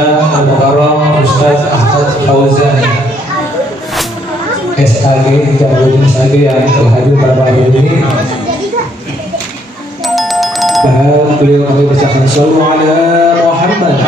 Al-Mukarram Ustaz Ahmad Fauzan SAG, Jabudin SAG yang telah hadir pada hari ini. Beliau kami bacakan shallallahu ala Muhammad.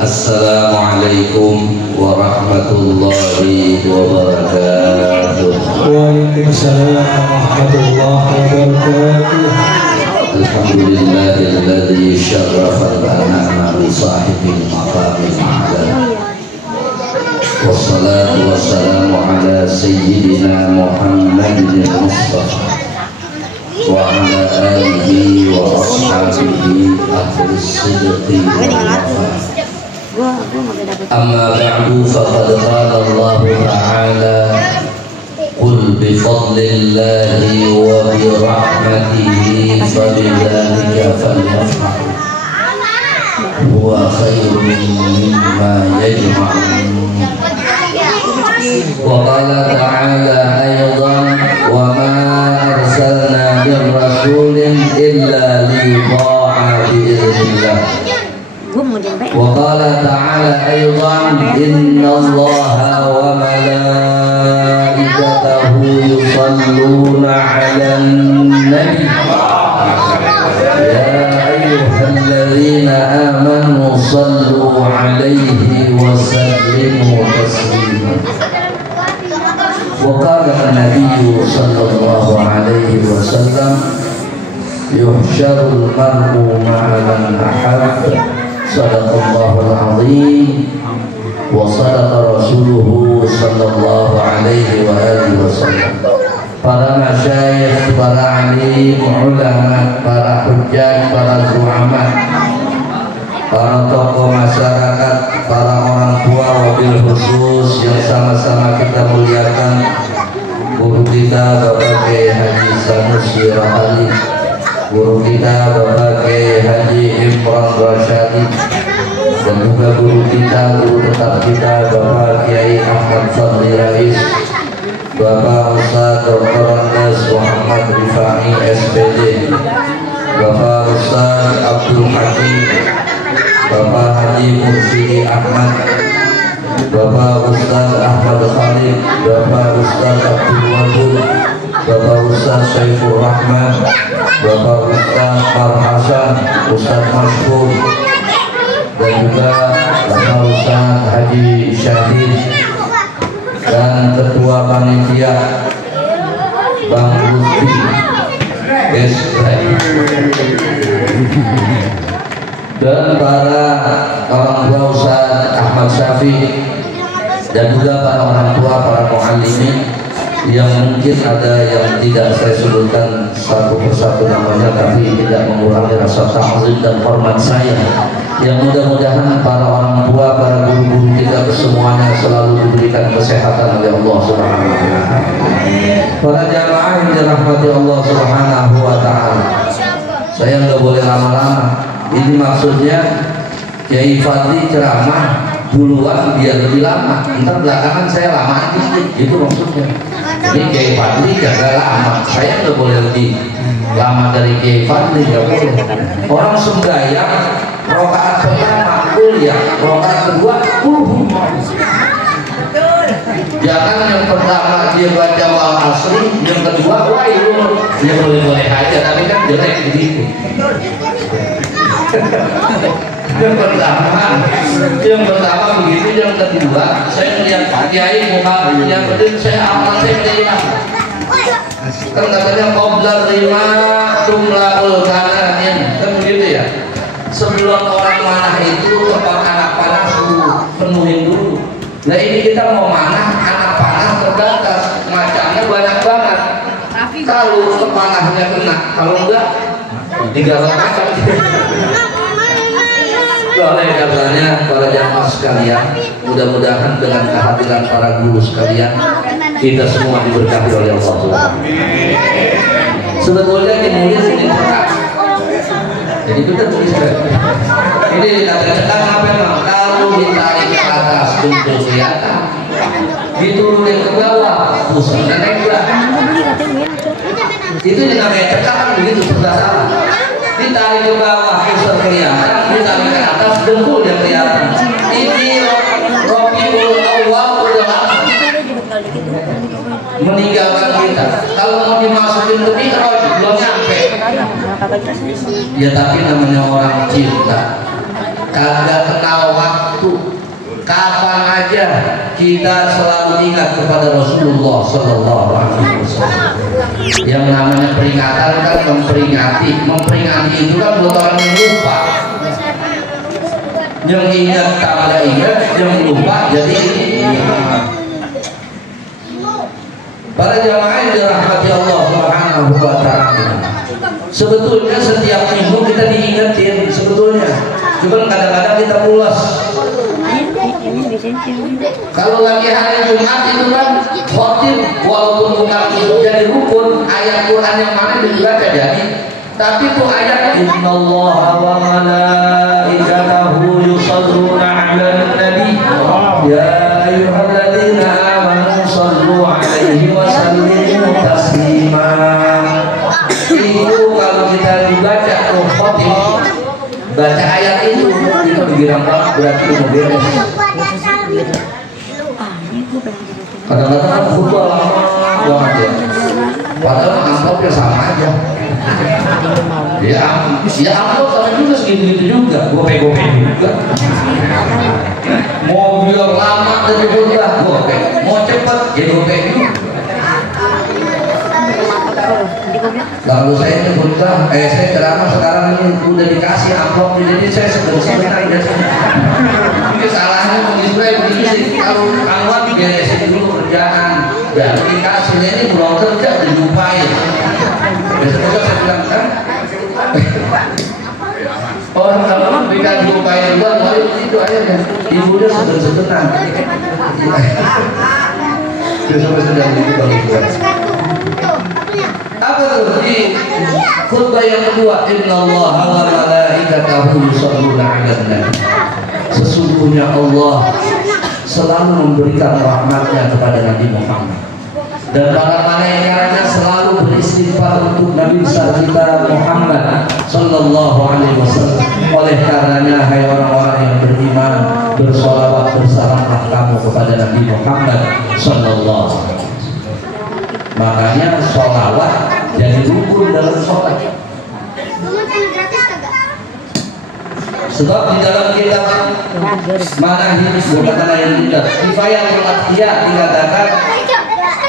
Assalamualaikum warahmatullahi wabarakatuh. Waalaikumsalam warahmatullahi wabarakatuh. Alhamdulillahilladzi syarrafa al-anama bi sahibil maqamil a'la. Wassalatu wassalamu ala sayyidina Muhammadin Mustafa wa ala alihi wa ashabihi ahli sidqi wal wafa. Amma ba'du faqad qala Allah ta'ala qul bi fadlillahi wa bi rahmatihi fabidzalika falyafrahu huwa khairun mimma yajma'un. Wa qala ta'ala aydan wa ma arsalna min rasulin illa liyuta'a bi idznillah. Wa qala ta'ala aydan innallaha wa malaikatahu yusalluna 'alan nabi ya ayyuhalladzina amanu sallu 'alaihi wa sallimu taslima. Wa qala an-nabiyyu sallallahu 'alaihi wasallam yuhsyarul mar'u ma'a man ahabba. Sadaqallahul azim wa sadaqa rasuluhu sallallahu alaihi wa alihi wasallam. Para masyayikh, para alim, ulama, para hujjah, para zu'ama, para tokoh masyarakat, para orang tua wabil khusus yang sama-sama kita muliakan, guru kita Bapak Kiai Haji Sanusi Rahali, guru kita Bapak Kiai Haji Imran Rasyadi, dan juga guru kita, guru tetap kita Bapak Kiai Ahmad Fadli Rais, Bapak Ustaz Dr. Andes Muhammad Rifai SPD, Bapak Ustaz Abdul Hakim, Bapak Haji Mursyidi Ahmad, Bapak Ustaz Ahmad Khalid, Bapak Ustaz Abdul Wadud, Bapak Ustaz Saiful Rahman, Bapak Ustaz Farhasan, Ustaz Mashkur, dan juga Bapak Ustaz Haji Syahid, dan Ketua Panitia Bang Lutfi dan para orang tua Ustaz Ahmad Syafi, dan juga para orang tua, para muallimin yang mungkin ada yang tidak saya sebutkan satu persatu namanya, tapi tidak mengurangi rasa ta'zim dan hormat saya. Yang mudah-mudahan para orang tua, para guru-guru kita semuanya selalu diberikan kesehatan oleh Allah Subhanahu wa taala. Para jamaah yang dirahmati Allah Subhanahu wa taala. Saya nggak boleh lama-lama. Ini maksudnya Kiai Fadli ceramah duluan biar lebih lama, ntar belakangan saya lama dikit, gitu maksudnya. Jadi Kiai Fadli jaga lama, saya nggak boleh lebih lama dari Kiai Fadli, nggak boleh. Orang sembahyang rakaat pertama kuliah, rakaat kedua jangan yang pertama dia baca wal asri, yang kedua wailun. Ya boleh-boleh aja, tapi kan jelek begitu. Yang pertama begitu, yang kedua saya melihat Kiai muka yang penting saya amal, saya terima. Kan katanya qoblar lima tumlaul kananin, kan begitu ya. Sebelum orang manah itu tempat anak panah penuhin dulu. Nah ini kita mau manah, anak panah terbatas, macamnya banyak banget. Kalau kepanahnya kena, kalau enggak tinggal macam. Oleh karenanya para jamaah sekalian, mudah-mudahan dengan kehadiran para guru sekalian kita semua diberkati oleh Allah Subhanahu. Sebetulnya dimulis ini cekat. Jadi kita tuliskan. Ini ada cekat apa memang? Kalau ditarik ke atas untuk kelihatan, diturunin ke bawah, pusatnya naik. Itu namanya cekakan begitu, sudah salah. Ditarik ke bawah, pusar kelihatan, ditarik ke atas, dengkul yang kelihatan. Ini Rabiul Awwal udah lama meninggalkan kita. Kalau mau dimasukin ke Mi'raj belum nyampe. Ya tapi namanya orang cinta, kagak kenal waktu. Kapan aja kita selalu ingat kepada Rasulullah Sallallahu Alaihi Wasallam. Yang namanya peringatan kan memperingati itu kan buat orang yang lupa. Yang ingat tambah ingat, yang lupa jadi ingat. Para jamaah yang dirahmati Allah Subhanahu wa Ta'ala, sebetulnya setiap minggu kita diingetin sebetulnya. Cuman kadang-kadang kita pulas. Kalau lagi hari Jumat itu kan khotib, walaupun bukan itu jadi rukun, ayat Quran yang mana dibaca jadi, tapi itu ayat innallaha wa malaikatahu yusholluna 'alan nabi ya ayyuhalladzina amanu shallu 'alaihi wa sallimu taslima. Itu kalau kita dibaca khotib baca ayat itu kita girang banget, berarti itu beres. Kadang-kadang kan khutbah lama banget ya, padahal amplopnya sama aja. Ya amplop sama juga segitu-gitu juga, gope-gope juga. Mau bilang lama dari khutbah gope, mau cepet ya gope juga. Lalu saya nyebutkan, saya ceramah sekarang ini udah dikasih amplop, jadi saya sebenarnya ini salahnya mengisbrai begini. Kalau kawan beresin dulu kerjaan, dan dikasih ini belum kerja dijumpain. Besok saya bilang kan, orang kalau berikan jumpain dua, baru itu aja kan, ibu dia sebenarnya. Besok sudah begitu bagus. Apa tuh di khutbah yang kedua, innallaha wa malaikatahu yusholluna 'alan nabi. Sesungguhnya Allah selalu memberikan rahmatnya kepada Nabi Muhammad, dan para malaikatnya selalu beristighfar untuk Nabi besar kita Muhammad Sallallahu Alaihi Wasallam. Oleh karenanya hai orang-orang yang beriman, bersolawat bersamalah kamu kepada Nabi Muhammad Sallallahu Alaihi Wasallam. Makanya sholawat jadi rukun dalam sholat. Sebab di dalam kitab Manahij bukan Manahij kitab Kifayatul Atqiya dikatakan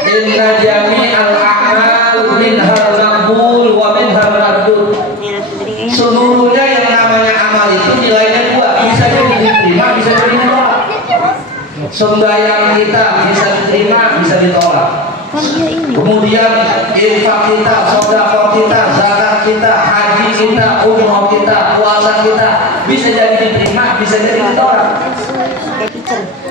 inna jami'al a'mal minhal maqbul wa minhal mardud. Seluruhnya yang namanya amal itu nilainya dua, bisa jadi diterima, bisa jadi ditolak. Sembahyang kita bisa diterima, bisa ditolak. Kemudian infak kita, sedekah kita, zakat kita, haji kita, umroh kita, puasa kita bisa jadi diterima, bisa jadi ditolak.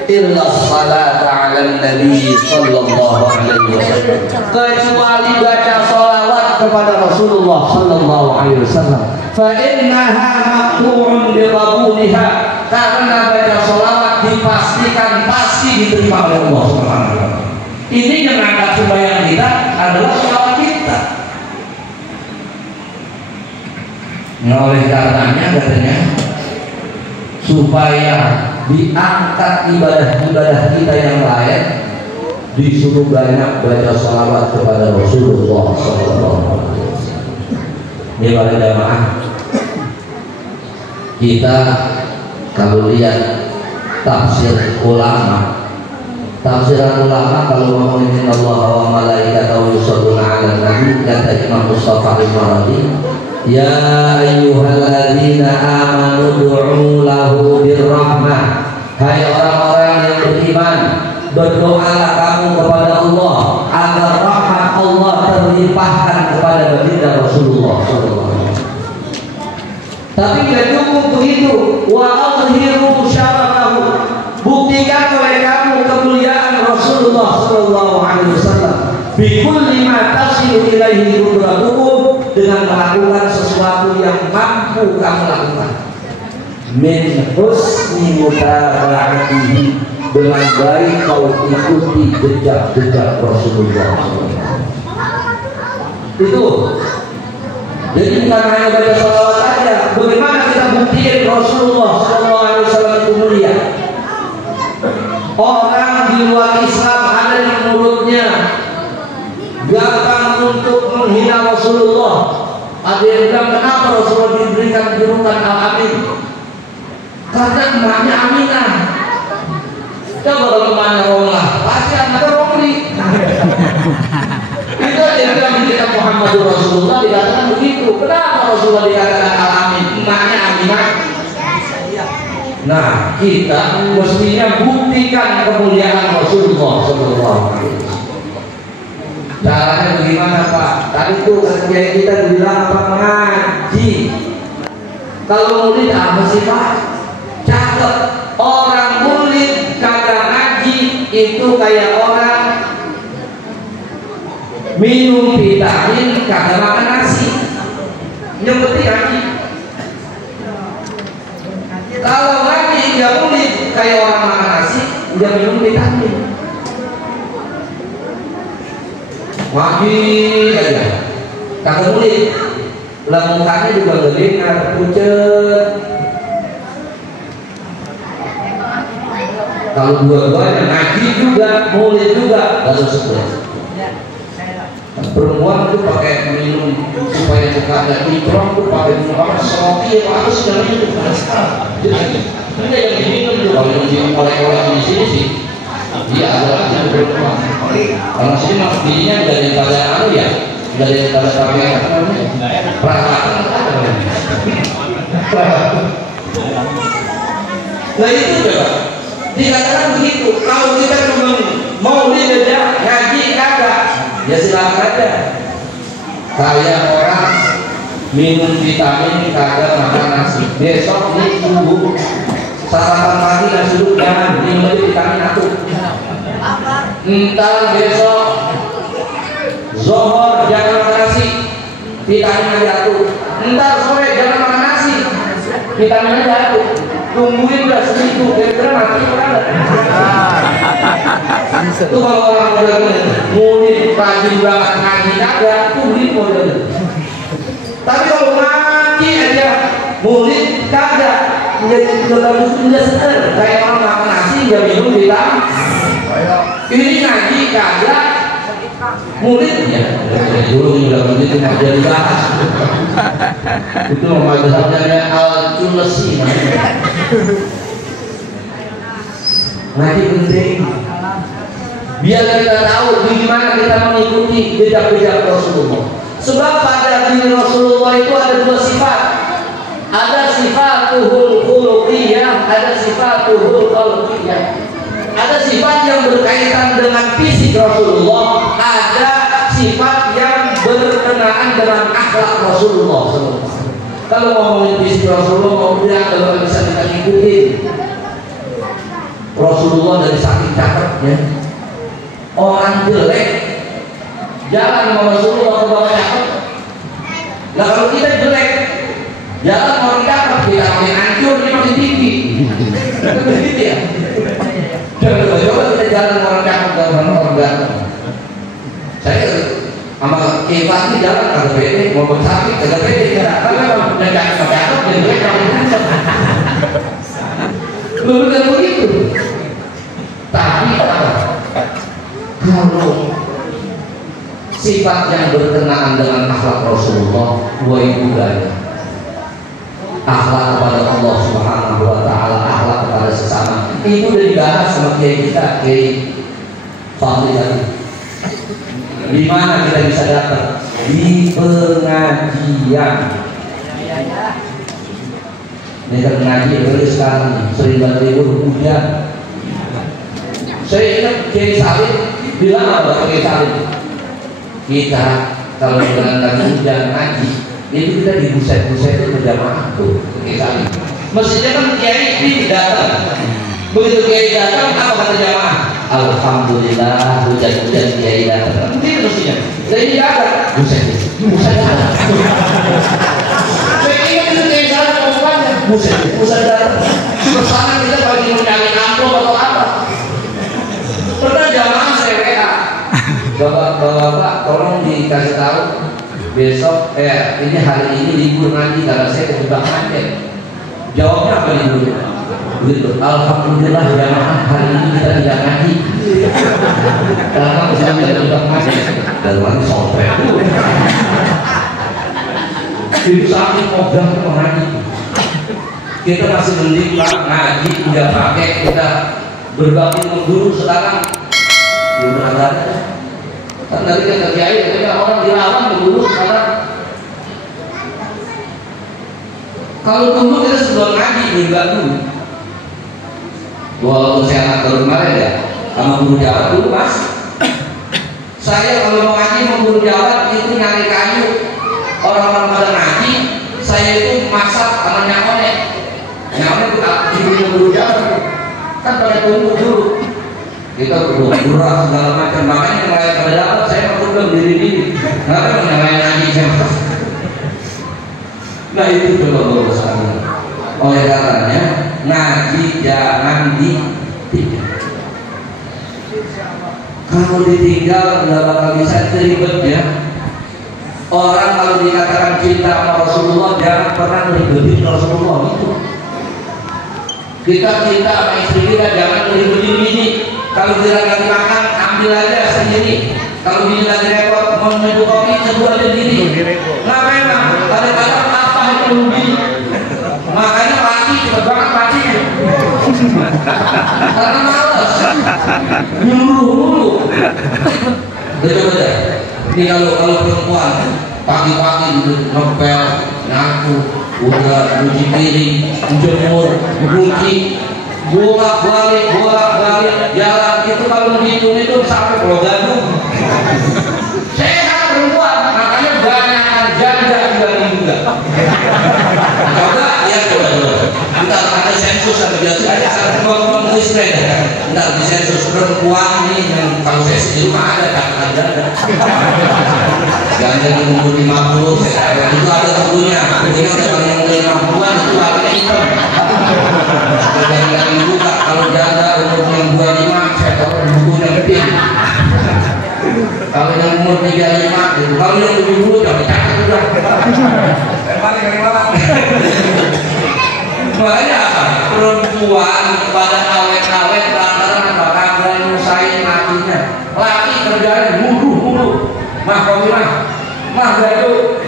Illa salat 'alan nabi sallallahu alaihi wasallam, kecuali baca sholawat kepada Rasulullah sallallahu alaihi wasallam. Fa innaha maqtu'un bi qabuliha, karena baca sholawat dipastikan pasti diterima oleh Allah Subhanahu wa taala. Ini yang angkat sembahyang kita adalah sholawat kita. Nah, oleh karenanya katanya supaya diangkat ibadah-ibadah kita yang lain, disuruh banyak baca sholawat kepada Rasulullah SAW. Ini para jamaah, kita kalau lihat tafsir ulama, tafsiran ulama kalau ngomongin Allah wa malaikatahu yusholluna 'alan nabi, kata Imam Mustafa al-Maradi, ya ayyuhalladzina amanu du'u lahu birrahmah. Hai orang-orang yang beriman, berdoalah kamu kepada Allah agar rahmat Allah terlimpahkan kepada baginda Rasulullah SAW. Tapi tidak cukup begitu, wa azhiru syarafahu, buktikan oleh kamu kemuliaan Rasulullah Sallallahu Alaihi Wasallam. Bikulli ma tasilu ilaihi qudratukum, dengan melakukan sesuatu yang mampu kamu lakukan. Min husni mutaba'atihi, dengan baik kau ikuti jejak-jejak Rasulullah. Itu. Jadi bukan hanya baca sholawat saja. Bagaimana kita buktiin Rasulullah SAW itu mulia? Orang di luar Islam ada yang mulutnya gampang untuk menghina Rasulullah. Ada yang bilang kenapa Rasulullah diberikan julukan Al-Amin? Karena emaknya Aminah. Coba kalau emaknya Romlah, pasti anaknya Romli. Itu yang bilang kita Muhammad Rasulullah dikatakan begitu. Kenapa Rasulullah dikatakan Al-Amin? Emaknya Aminah. Nah, kita mestinya buktikan kemuliaan Rasulullah SAW. Caranya bagaimana Pak? Tadi tuh kayak kita bilang apa, ngaji. Kalau murid apa sih Pak? Catat. Orang murid kagak ngaji itu kayak orang minum vitamin kagak makan nasi. Yang penting ngaji. Kalau ngaji dia murid kayak orang makan nasi, dia minum vitamin. Ngaji aja, kagak murid, lah mukanya juga nggak dengar, pucet. Kalau dua-duanya ngaji juga, murid juga, lalu sebelah. Perempuan itu pakai minum supaya muka nggak kinclong, tuh pakai minum apa? Seroki apa sih namanya itu? Jadi ini yang diminum tuh kalau yang oleh-oleh di sini sih. Iya, ada perempuan. Kalau sini mah dirinya nggak ada yang pada anu ya, nggak ada yang pada pakai apa namanya? Peralatan. Nah itu coba. Dikatakan begitu. Kalau kita cuma mau lihat aja ngaji kagak, ya silakan aja. Kayak orang minum vitamin kagak makan nasi. Besok nih subuh sarapan pagi nasi uduk jangan minum aja vitamin aku. Entar besok zohor jangan makan nasi, vitamin aja aku. Entar sore jangan makan nasi, vitamin aja aku. Tungguin udah seminggu, kira-kira mati orang. Itu kalau orang udah murid rajin banget ngaji kagak, tuh beli model. Tapi kalau ngaji aja murid kagak, dia seger kayak orang makan nasi dia minum vitamin. Ini ngaji kagak, muridnya dulu juga begitu mau jadi bahas. Itu mazhabnya Al-Julasi. Ngaji penting biar kita tahu bagaimana kita mengikuti jejak-jejak Rasulullah. Sebab pada diri Rasulullah itu ada dua sifat. Ada sifatuhul khuluqiyah, ada sifatuhul khalqiyah. Ada sifat yang berkaitan dengan fisik Rasulullah, ada sifat yang berkenaan dengan akhlak Rasulullah SAW. Kalau ngomongin fisik Rasulullah, mau dia kalau bisa kita ikutin Rasulullah dari saking cakepnya. Orang jelek jalan sama Rasulullah ke bawah cakep. Nah kalau kita jelek jalan orang cakep, kita makin hancur, dia makin tinggi. Itu begitu ya. Coba kita jalan orang cakep dan orang ganteng. Saya sama Kiai ini jalan agak pede, mau bersakit agak pede. Karena memang yang cakep dan jelek makin hancur. Bukan begitu. Tapi kalau sifat yang berkenaan dengan akhlak Rasulullah, dua itu banyak. Akhlak kepada Allah Subhanahu wa Ta'ala, akhlak kepada sesama. Itu udah dibahas sama kiai kita, Kiai Fahri tadi. Di mana kita bisa dapat? Di pengajian. Ini kan ngaji baru sekarang nih, sering banget libur hujan. Saya ingat Kiai Salim bilang apa Kiai Salim? Kita kalau bulan lagi hujan ngaji, itu kita di buset-buset itu berjamaah tuh Kiai Salim. Mestinya kan Kiai ini datang. Begitu Kiai datang, apa kata jamaah? Alhamdulillah hujan-hujan Kiai datang. Mungkin mestinya. Saya ini kagak. Buset. Saya ingat itu Kiai Salim omongannya. Buset datang. Bersama kita bagi mencari amplop atau apa? Pernah jamaah saya WA, bapak-bapak tolong dikasih tahu ini hari ini libur ngaji karena saya kejebak macet. Jawabnya apa libur? Begitu. Alhamdulillah jamaah hari ini kita tidak ngaji. Karena kita kejebak macet. Dan lagi sopir. Itu saking modal ngaji. Kita masih mending ngaji tidak pakai kita berbagi dengan guru sekarang. Udah ada. Kan dari kita kiai ketika orang dilawan dulu sekarang. Kalau dulu kita sebelum ngaji juga dulu. Walaupun saya anak baru kemarin ya, sama guru Jawa dulu mas. Saya kalau mau ngaji sama guru Jawa itu nyari kayu. Orang-orang pada ngaji, saya itu masak sama nyakone. Nyakone itu guru Jawa kan pada tunggu dulu. Kita berdoa segala macam, makanya yang lain pada dapat saya mau diri. Kenapa yang lain ngaji saya? Nah itu coba bawa sana. Oleh karenanya ngaji jangan ditinggal. Kalau ditinggal nggak bakal bisa ribet ya. Orang kalau dikatakan cinta sama Rasulullah jangan pernah ngeribetin Rasulullah itu. Kita cinta sama istri kita jangan ngeribetin ini. Kalau dia lagi makan ambil aja sendiri. Kalau dia lagi repot mau minum kopi seduh aja sendiri. Ngapain bang? Kadang-kadang apa itu begini? Makanya laki cepet banget mati. Karena malas nyuruh. Coba deh. Ini kalau perempuan pagi-pagi ngepel, ngaku, udah cuci piring, jemur, cuci, bolak-balik, jalan itu kalau dihitung itu sampai Pulau Gadung. Sehat perempuan, makanya banyak janda juga. Coba ya coba. Ntar ada sensus atau biasa aja ngomong istri ya. Ntar di sensus perempuan nih yang kalau saya di rumah ada janda. Janda di umur 50, itu ada tentunya. Ini udah yang 50-an itu warnanya hitam. Jangan dibuka kalau janda umur yang 25 saya tahu bukunya gede. Kalau yang umur 35 itu, kalau yang 70 jangan dicatat udah. Makanya apa? Perempuan pada awet-awet lantaran bakal nyusahin lakinya. Laki kerjaan mulu. Mah kopi mah baju,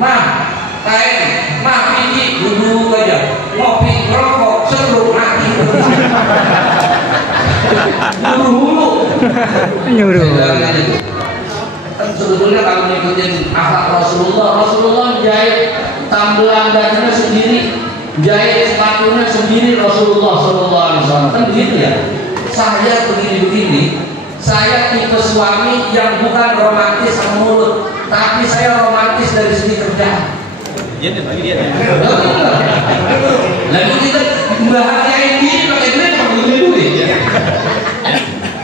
mah kain, mah biji, duduk aja. Ngopi, rokok, seru, mati. Nyuruh. Kan sebetulnya kalau ngikutin akhlak Rasulullah jahit tambelan bajunya sendiri, jahit sepatunya sendiri Rasulullah SAW. Kan begitu ya. Saya begini, saya tipe suami yang bukan romantis sama mulut, tapi saya romantis dari segi kerjaan. Lalu kita bahagiain diri pakai duit,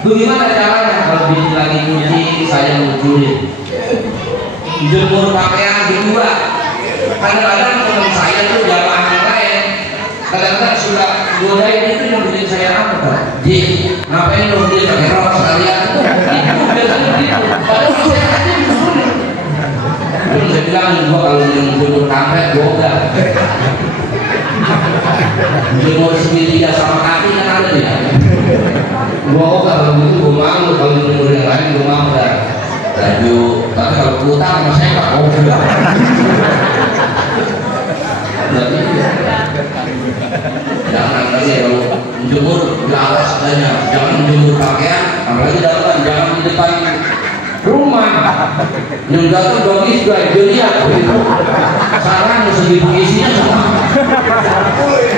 bagaimana caranya? Kalau bini lagi cuci, saya ngucurin. Jemur pakaian berdua. Kadang-kadang teman saya tuh jamaah yang lain. Kadang-kadang sudah godain itu yang bikin saya apa? Ji, ngapain lo dia pakai rok sekalian? Itu biasanya gitu. Padahal saya aja ngucurin. Terus saya bilang, gua kalau jemur kampret, gua enggak. Jemur segitiga sama kaki kan ada ya. Gua kalau gitu gua malu, kalau jemur yang lain gua mau dah. Baju, tapi kalau utang sama saya nggak mau juga. Jangan lagi kalau jemur di atas saja, jangan jemur pakaian, apalagi dalam, jangan di depan rumah. Yang datang bagi juga dilihat begitu. Saran mesti diisinya sama.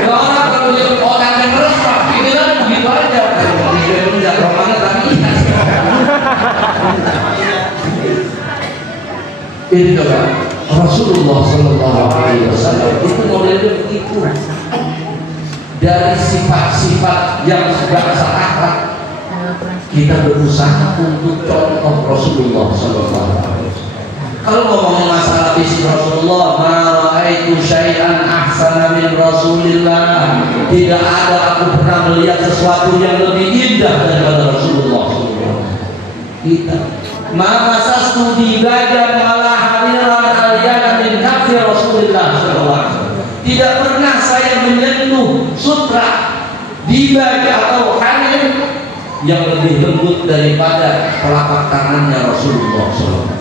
Orang kalau dia orang yang keras, pikiran begitu aja. Dia tidak romannya tapi ini coba Rasulullah SAW itu modelnya begitu. Dari sifat-sifat yang sudah akhlak kita berusaha untuk contoh Rasulullah SAW. Kalau ngomongin masalah visi Rasulullah, ma ra'aitu syai'an ahsana min Rasulillah. Tidak ada aku pernah melihat sesuatu yang lebih indah daripada Rasulullah SAW. Kita maka studi belajar malah hadiran aliyana min kafir Rasulullah SAW. Tidak pernah saya menyentuh sutra dibaca atau hadir yang lebih lembut daripada telapak tangannya Rasulullah SAW.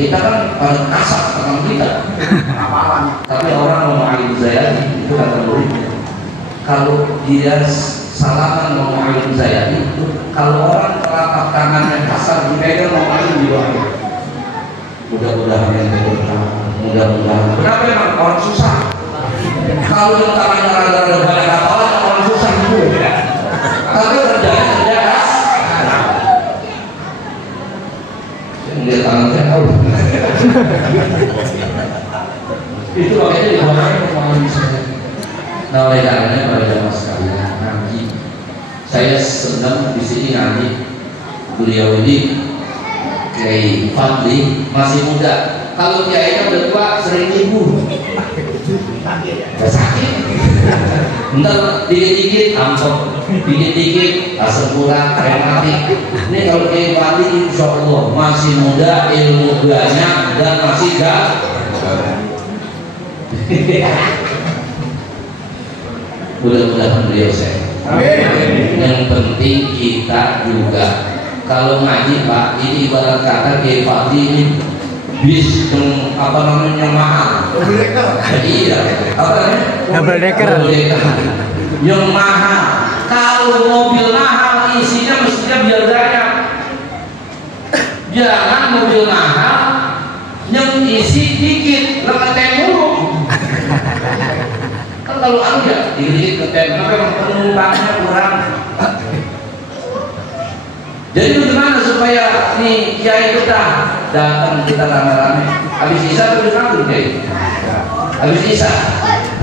Kita kan pada kasar tangan kita, tapi orang mau alim saya itu kata muridnya. Kalau dia salaman mau alim saya itu, kalau orang telapak tangannya kasar dipegang mau alim juga. Mudah-mudahan yang mudah-mudahan. Kenapa emang orang susah? Kalau yang tangannya rada-rada banyak hafalan orang susah itu. Tapi kerjanya kerja keras. Melihat tangan saya tahu. Itu makanya dibawakan pemahaman saya. Nah, oleh karenanya pada jamaah sekalian ngaji. Saya senang di sini ngaji. Beliau ini Kiai Fadli masih muda. Kalau kiai udah tua sering libur. Sakit. Bentar dikit-dikit ampun, dikit-dikit asam urat, rematik. Ini kalau Kiai Fadli insya Allah masih muda, ilmu banyak dan masih gak. Mudah-mudahan beliau sehat. Yang penting kita juga kalau ngaji Pak, ini ibarat kata Kiai Fadli ini bis yang apa namanya mahal. Iya, apa namanya? Yang mahal. Kalau mobil mahal isinya mestinya biar banyak. Jangan mobil mahal yang isi dikit, ngetem mulu. Kan kalau ada dikit ngetem, memang penumpangnya kurang. Jadi bagaimana supaya nih kiai kita datang kita rame-rame? Habis isya terus nganggur kiai. Habis isya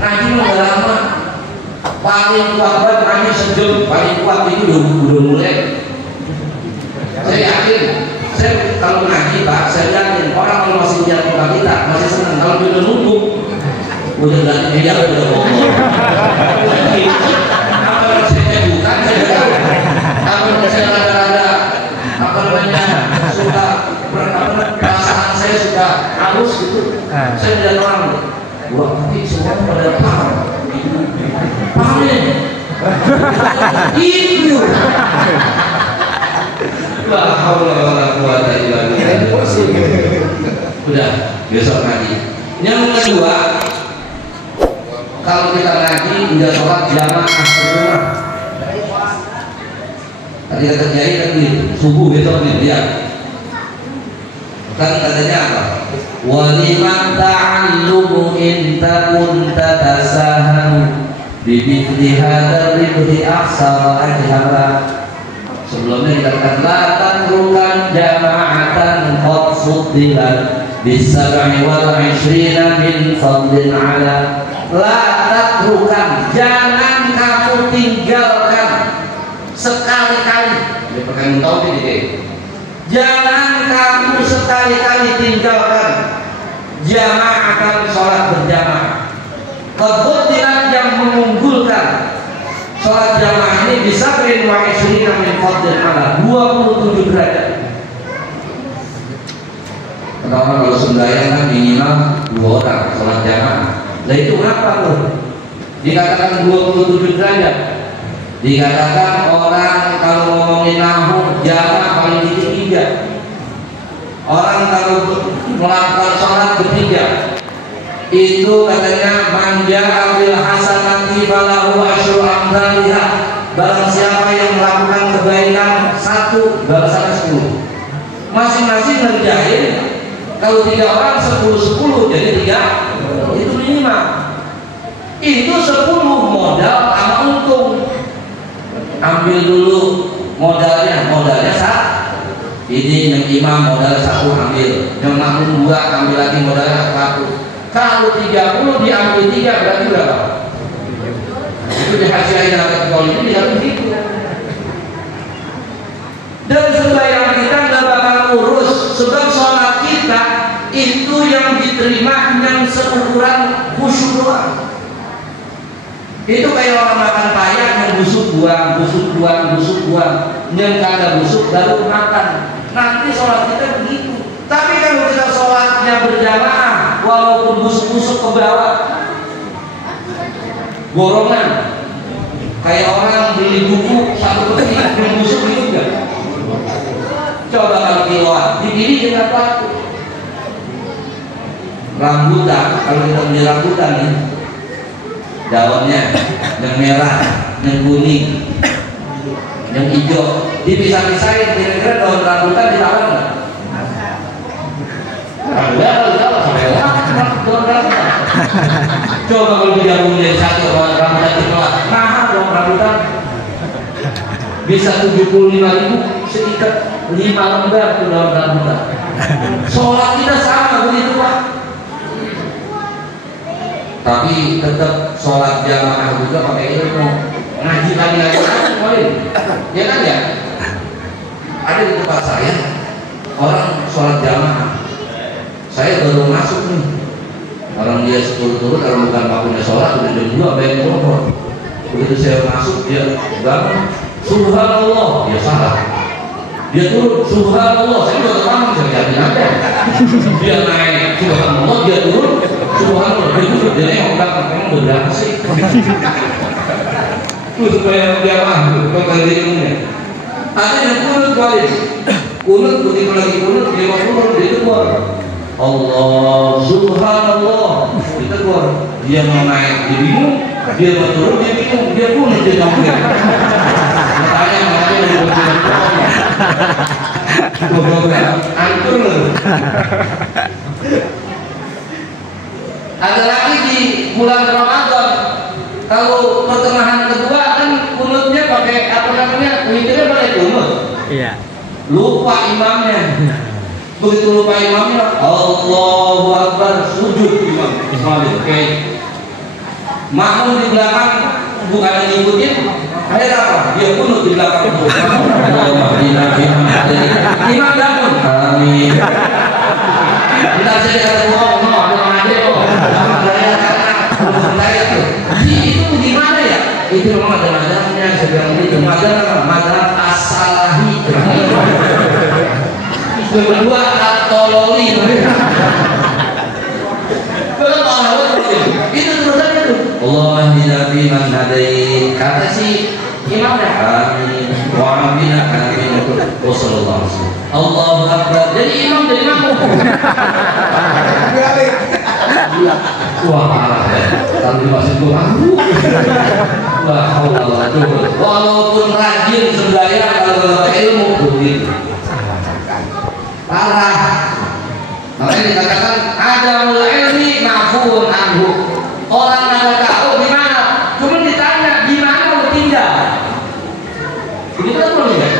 ngaji mau lama. Paling kuat ngaji sejam, paling kuat itu udah mulai. Saya yakin, saya kalau ngaji Pak, saya yakin orang kalau masih lihat muka kita masih senang. Kalau dia udah numpuk, udah ganti dia udah ngomong. Apa yang saya bukan saya tahu. Apa yang saya rada-rada apa namanya suka perasaan saya suka halus gitu. Saya tidak orang. Wah, tapi semua pada paham. Paham ya? Itu. La haula wala quwata illa billah. Udah, besok ngaji. Yang kedua, kalau kita ngaji udah sholat jamaah di rumah. Tadi kata Kiai kan subuh besok dia. Kan katanya apa? Waliman ta'allumu in takun tatasahamu bibithli hadzal ribhi aksara ajhara. Sebelumnya dikatakan la tatrukan jama'atan qad fuddilat bis-sab'i wal 'ishrina min fadlin 'ala. La tatrukan, jangan kamu tinggalkan sekali-kali. Ini perkara tauhid ini. Jangan kamu sekali-kali tinggalkan jama'atan sholat berjamaah. Kebetulan yang mengunggulkan sholat jamaah ini bisa wa 'ishrina min fadlin 'ala, 27 derajat. Karena kalau sembahyang kan minimal 2 orang sholat jamaah. Nah itu apa tuh? Dikatakan 27 derajat. Dikatakan orang kalau ngomongin nahu jamaah paling dikit 3. Orang kalau melakukan sholat bertiga itu katanya manja ambil hasanati falahu asyru amsalihha. Barang siapa yang melakukan kebaikan 1 balasannya 10. Masing-masing ngerjain. Kalau 3 orang 10 jadi 3 itu minimal. Itu 10 modal sama untung. Ambil dulu modalnya 1. Ini yang imam modal 1 ambil, yang makmum 2 ambil lagi modalnya 1. Kalau 30 diambil 3 berarti berapa? Itu dihasiahin harga koli ini harus begitu. Dan sembahyang kita nggak bakal urus, sebab sholat kita itu yang diterima yang seukuran khusyuk doang. Itu kayak orang makan payah yang busuk buang, yang kagak busuk baru makan. nanti sholat kita begitu. Tapi kalau kita sholatnya berjamaah, walaupun busuk-busuk ke bawah, borongan, kayak orang beli buku satu petik belum busuk itu enggak. Coba kalau kiloan, dipilih dengan pelaku. Rambutan, kalau kita beli rambutan nih, daunnya yang merah, yang kuning, yang hijau, dipisah-pisahin. Kira-kira daun rambutan ditawan nggak? Coba kalau digabung jadi satu rambutan dikelola, nah daun rambutan bisa 75.000 seikat 5 lembar tuh daun rambutan. Sholat kita sama begitu Pak. Tapi tetap sholat jamaah juga pakai ilmu. Ngaji lagi boleh, ya kan ya? Ada di tempat saya orang sholat jamaah. Saya baru masuk nih, orang dia turun-turun, kalau bukan waktunya sholat udah jam 2 bayang telepon. Begitu saya masuk dia bangun, subhanallah, dia salah. Dia turun, subhanallah, saya juga terang, saya yakin aja. Dia naik, subhanallah, dia turun, subhanallah, dia turun, dia nengok belakang, memang berapa sih? Itu supaya dia mampu, kembali ilmunya. Ada yang kunut balik, kunut begitu lagi kunut, dia mau turun, dia keluar. Allah, subhanallah, dia keluar. Dia mau naik, dia bingung, dia mau turun, dia bingung, dia kunut, dia nongkrong. Makanya dari hancur loh. Ada lagi di bulan Ramadan, kalau pertengahan kedua kan kunutnya pakai apa namanya, witirnya pakai kunut. Iya. Lupa imamnya. Begitu lupa imamnya, Allahu Akbar, sujud imam. Oke. Makmum di belakang bukan ngikutin, ada apa? Dia kunut di belakang. Imam bangun. Amin. Kita jadi kata bohong, no, ada mana kok? Itu gimana ya? Itu memang ada mazhabnya. Saya bilang itu mazhab as-salahi. Kedua at-tololi. Itu terusannya tuh. Allah hidayah man hadai. Kata si imamnya amin. Wa amina amin. Wassallallahu alaihi wasallam. Allahu akbar. Jadi imam dari makmum. Wah parah ya. Kalau dimaksud kurang. Wah Allah tuh. Walaupun rajin sembahyang kalau ilmu begitu. Parah. Makanya dikatakan ada ilmi mafun anhu. Orang nggak tahu di mana, cuma ditanya di mana mau tinggal. Begitu kan boleh ya?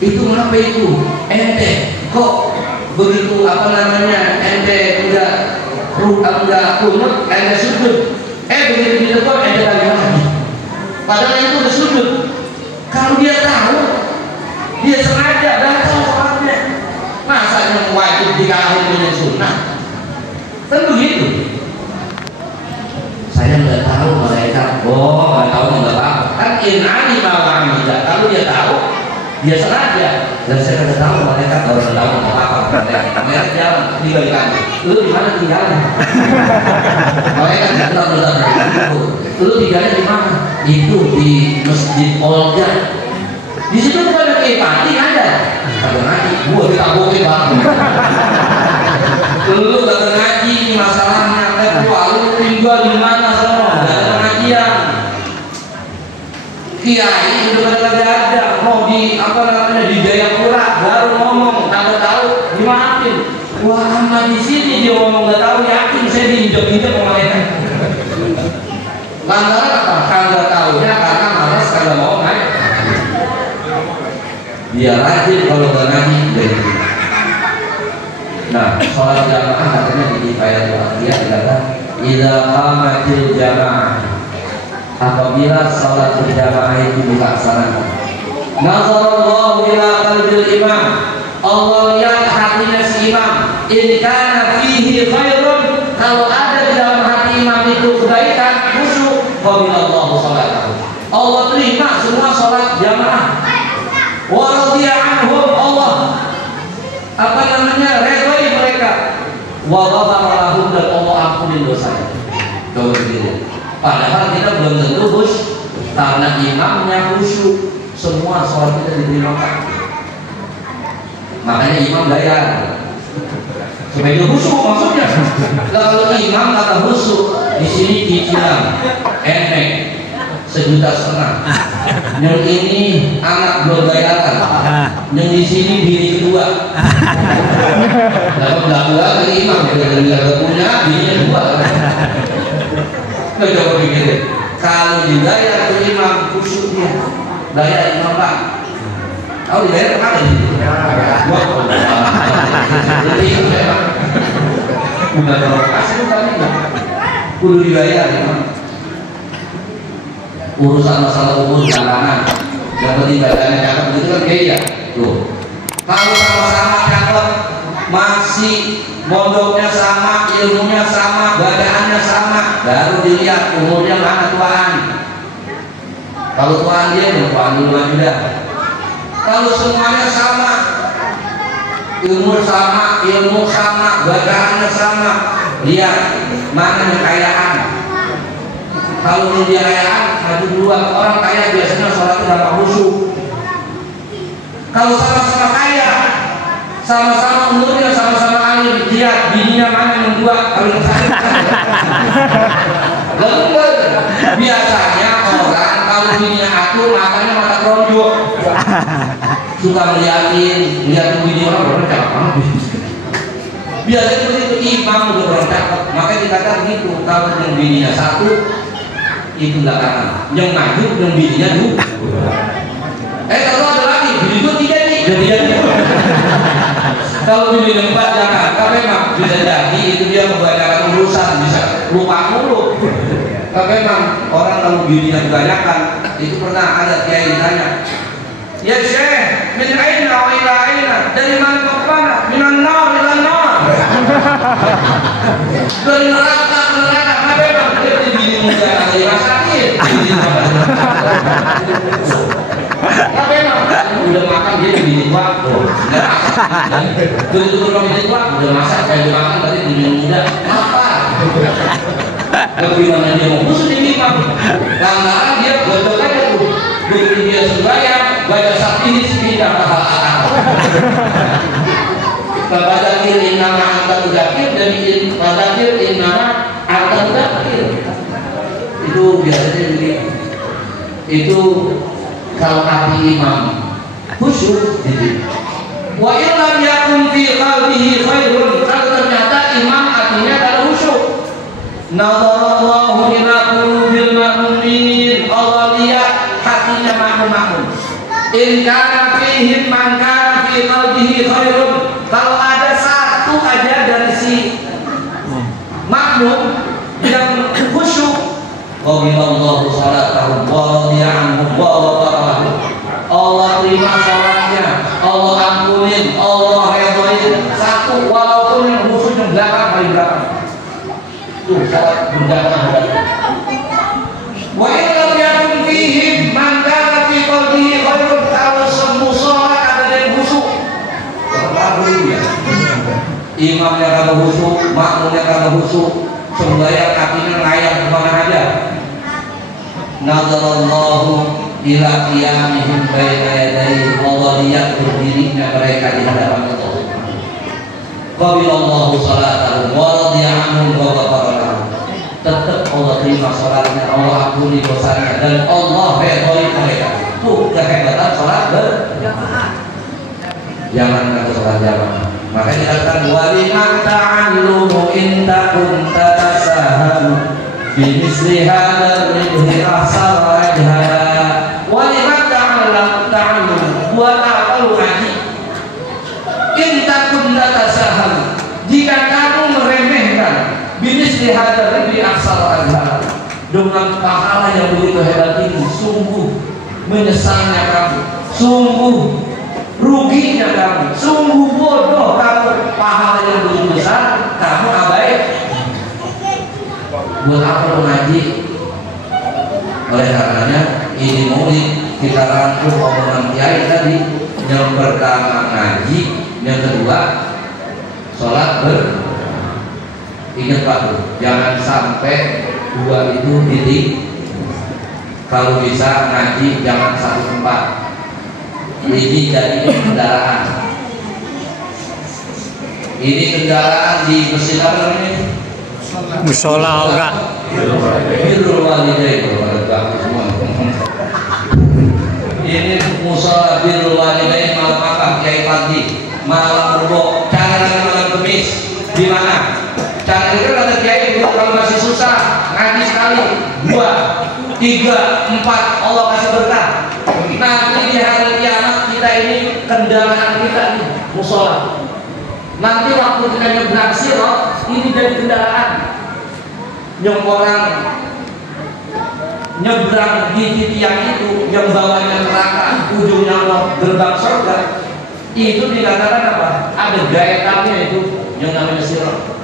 Itu kenapa itu? Ente kok begitu apa namanya? Ente enggak kunut, ente sujud. Begitu ditegur ente lagi. Padahal itu udah sujud. Kalau dia tahu, dia sengaja dan tahu sholatnya. Masa yang wajib dikalahin dengan sunnah? Kan begitu. Saya nggak tahu mereka, nggak tahu nggak apa. Kan inani malam tidak. Kalau dia tahu, dia sengaja. Dan saya nggak tahu mereka kalau nggak tahu nggak apa. Mereka jalan tinggalkan. Lu di mana tinggalnya? Mereka tidak. Lu tinggalnya di mana? Itu di Masjid Olga. Di situ bukan ada kepati ada. Kagak ngaji, gua ditabokin banget. Lu kagak ngaji masalahnya. Lu tinggal di mana semua? Gak ada pengajian. Kiai udah kagak ada. Mau di apa namanya di Jayapura baru ngomong kagak tahu dimaafin. Wah sama di sini dia ngomong nggak tahu, yakin saya diinjak-injak sama mereka. Lantaran apa? Kagak tahunya karena malas kagak mau naik. Dia rajin kalau nggak ngaji dari. Nah, sholat jamaah katanya di ayat dia adalah idza qamatil jamaah. Apabila sholat berjamaah itu dilaksanakan, nazarallahu ila qalbil imam. Allah lihat hatinya si imam. In kana fihi khairun, kalau ada di dalam hati imam itu kebaikan, khusyuk, qabilallahu sholatahu. Allah terima semua sholat jamaah. Wa radiya anhum, Allah apa namanya, redoi mereka, wa ghafara lahum, dan Allah ampunin dosanya. Kalau begitu, padahal kita belum tentu karena imamnya khusyuk, semua sholat kita diterima. Makanya imam bayar supaya dia khusyuk maksudnya. Kalau imam kata khusyuk, di sini cicilan enek 1,5 juta. Yang ini anak belum bayaran. Yang di sini bini kedua. Dapat belakang ke imam, dia punya bini kedua. Nggak coba pikirin. Kalau dibayar ke imam khusyuk dia, bayar imam Pak. Kalau dibayar ada di situ. Udah kalau kasih tadi nggak? Kudu dibayar imam. Urusan masalah umur belakangan, yang penting badannya cakep itu kan beda. Tuh, kalau sama-sama cakep, masih mondoknya sama, ilmunya sama, badannya sama, baru dilihat umurnya mana tuaan. Kalau tuaan dia, tuaan duluan juga. Kalau semuanya sama, umur sama, ilmu sama, badannya sama, lihat mana kekayaan. Kalau mau dia kayaan, maju duluan. Orang kaya biasanya sholatnya tanpa khusyuk. Kalau sama-sama kaya, sama-sama umurnya, sama-sama alim, lihat bininya mana yang dua, kalau yang satu. Lembut. Biasanya orang kalau bininya atur, matanya mata keronjok. Suka lihat bini orang bercakap banget. Biasanya begitu, imam udah bercakap. Makanya dikatakan gitu, kalau yang bininya satu, itu belakangan, yang maju yang bininya dulu. Kalau ada lagi bini itu 3 nih, jadi kalau bini 4 jangan, karena memang bisa jadi itu dia kebanyakan urusan, bisa lupa mulu. Karena memang orang kalau bininya kebanyakan, itu pernah ada kiai ditanya, ya Syekh, min aina wa ila aina, dari mana ke mana? Minan nar ila nar. Dari neraka ke neraka. Memang dia bini muda kali sakit. Tapi memang udah makan dia bini tua. Betul-betul kalau bini tua udah masak kayak dimakan tadi bini muda. Apa? Bagaimana dia mau musuh di imam? Karena dia betul aja tuh. Begitu dia sembahyang, baca sakti sepindah pahala. Fadzakir innama anta mudzakir, dan fadzakir innama anta mudzakir. Itu biasanya begitu. Itu kalau hati imam khusyuk gitu. Wa illam yakun fi qalbihi khairun, kalau ternyata imam hatinya ada khusyuk. Nazarallahu ila qulubil mu'minin, Allah lihat hatinya makmum. In kana fihim man kana fi qalbihi khairun, kalau ada satu aja dari si makmum yang khusyuk, qabilallahu salatahu wa radiya anhu wa ghafara, Allah terima salatnya, Allah ampunin, Allah redhoin. Satu, walaupun yang khusyuk yang belakang paling belakang. Tuh salat belakang. Wa illam yakun fihim man kana fi qalbihi khairun, kalau semua salat ada yang khusyuk. Imamnya kalau khusyuk, makmumnya kalau khusyuk, sembahyang hatinya ngayal kemana aja. Nazarallahu ila qiyamihim baina yadayhi, Allah lihat berdirinya mereka di hadapan Allah. Qabilallahu salatahu wa radiya anhum wa ghafara lahum. Tetap Allah terima salatnya, Allah ampuni dosanya, dan Allah redhoi mereka. Tuh kehebatan salat berjamaah. Jangan kata salat jamaah. Makanya dikatakan waliman ta'allumu in takun tasaham bimisli hadzal ridhi asar ajhala. Waliman ta'allum, buat apa lu ngaji? In takun tasaham, jika kamu meremehkan bimisli hadzal ridhi asar ajhala, dengan pahala yang begitu hebat ini, sungguh menyesalnya kamu, sungguh ruginya kamu, sungguh bodoh kamu, pahala yang begitu besar kamu abai. Buat apa lo ngaji? Oleh karenanya ini maulid kita rangkum omongan kiai tadi. Yang pertama ngaji, Yang kedua, sholat ingat Pak, jangan sampai dua itu titik. Kalau bisa ngaji jangan satu tempat. Ini jadi kendaraan. Ini kendaraan di mesin apa namanya? Musola enggak? Birrul walidain semua. Ini musola birrul walidain malam apa? Kiai Fadli, malam Rebo, jangan malam Kamis. Di mana? Jangan itu kata Kiai kalau masih susah ngaji sekali, 2, 3, 4 Allah kasih berkah. Nanti di hari kiamat kita ini kendaraan kita nih musola. Nanti waktu kita nyebrang sirat ini jadi kendaraan yang orang nyebrang di tiang itu yang bawahnya neraka ujungnya Allah gerbang surga itu dikatakan apa? Ada gaetannya itu yang namanya sirat.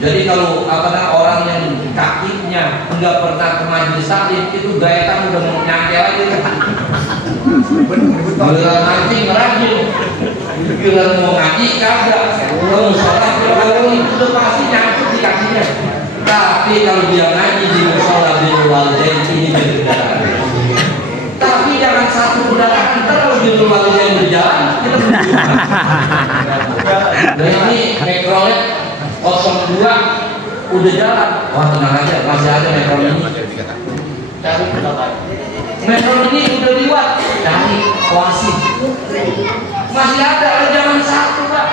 Jadi kalau orang yang kakinya enggak pernah ke majelis taklim itu gaetan udah mau nyangke lagi. Giliran ngaji ngerajin, giliran mau ngaji kagak, kalau sholat itu pasti nyangkut di kakinya. Tapi kalau dia ngaji di musola birrul walidain ini jadi kendaraan. Tapi jangan satu kendaraan, kalau birrul walidain berjalan kita berjalan. Dan ini Mikrolet 02 udah jalan. Wah tenang aja, masih ada Metro ini. Cari Metro ini udah liwat. Cari Oasis. Masih ada, jangan satu Pak.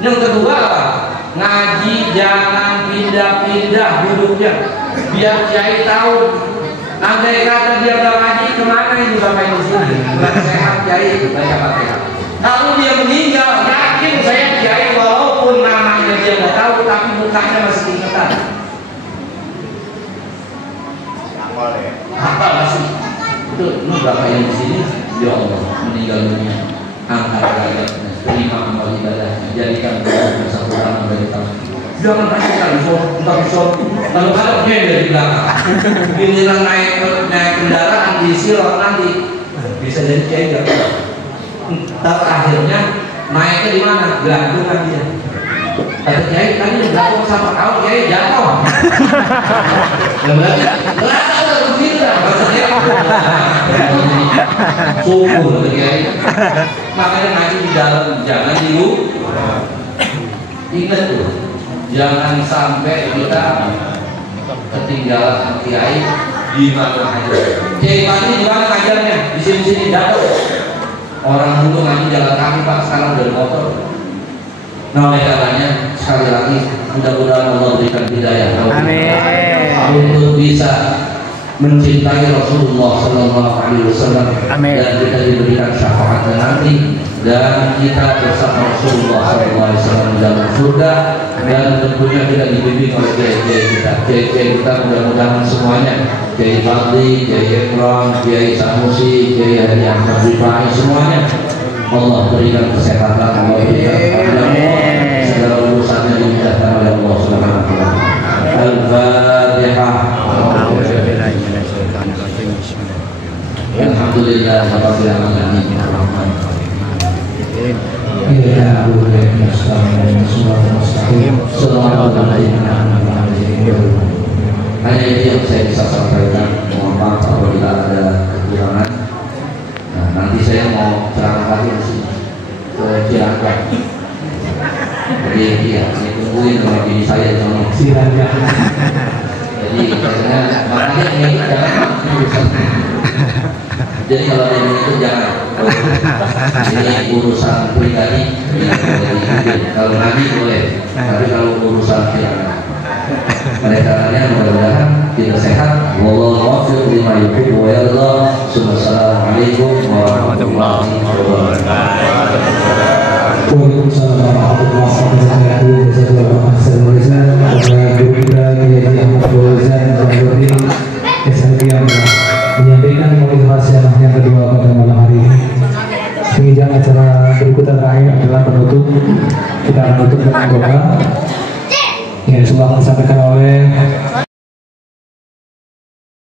Yang kedua apa? Ngaji jangan pindah-pindah duduknya. Biar Kiai tahu. Andai kata dia nggak ngaji kemana ini Bapak di sini? Bukan sehat Kiai, baca Fatihah. Kalau dia meninggal, yakin saya Kiai walaupun namanya dia nggak tahu, tapi mukanya masih ingetan. Apa masih? Itu Bapak yang di sini, ya Allah meninggal dunia, angkat derajatnya, terima amal ibadahnya, jadikan doa satu orang dari tahun. Jangan kasihkan kalau dia dari belakang, giliran naik kendaraan di sirat nanti bisa jadi Kiai nggak tahu. Ntar akhirnya naiknya di mana? Gelantungan dia. Kata Kiai tadi gelantung sama kau Kiai jatuh. Berarti gelantung udah begitu dah. Maksudnya subur kata Kiai. Makanya ngaji di dalam jangan dulu. Ingat tuh, jangan sampai kita ketinggalan Kiai di mana aja. Kiai Fadli di mana ngajarnya? Di sini jatuh. Orang dulu ngaji jalan kaki Pak, sekarang dari motor. Nah oleh karenanya sekali lagi mudah-mudahan Allah berikan hidayah untuk bisa mencintai Rasulullah Sallallahu Alaihi Wasallam dan kita diberikan syafaatnya nanti dan kita bersama Rasulullah Sallallahu Alaihi Wasallam dalam surga dan tentunya kita dibimbing oleh kiai kita mudah-mudahan semuanya, Kiai Fadli, Kiai Ikram, Kiai Sanusi, Kiai Haji Ahmad Rifai, semuanya Allah berikan kesehatan, Allah berikan segala urusannya dimudahkan oleh Allah Subhanahu wa taala. Al-Fatihah. Alhamdulillah rabbil alamin. Hanya itu yang saya bisa sampaikan. Mohon maaf apabila ada kekurangan. Nah, nanti saya mau ceramah lagi di sini ke Cilangkap. Jadi ya, saya tungguin sama bini saya di sana. Jadi makanya ini jangan. Jadi kalau ada yang itu jangan. Ini urusan pribadi. Kalau nabi boleh, tapi kalau urusan jangan. Mereka mudah-mudahan kita sehat. Wallahu a'lam bima yuhibbu wa yarda. Assalamualaikum warahmatullahi wabarakatuh. Waalaikumsalam warahmatullahi wabarakatuh. Menyampaikan motivasi yang kedua pada malam hari ini. Penginjak acara berikutnya terakhir adalah penutup. Kita akan tutup dengan doa yang disampaikan oleh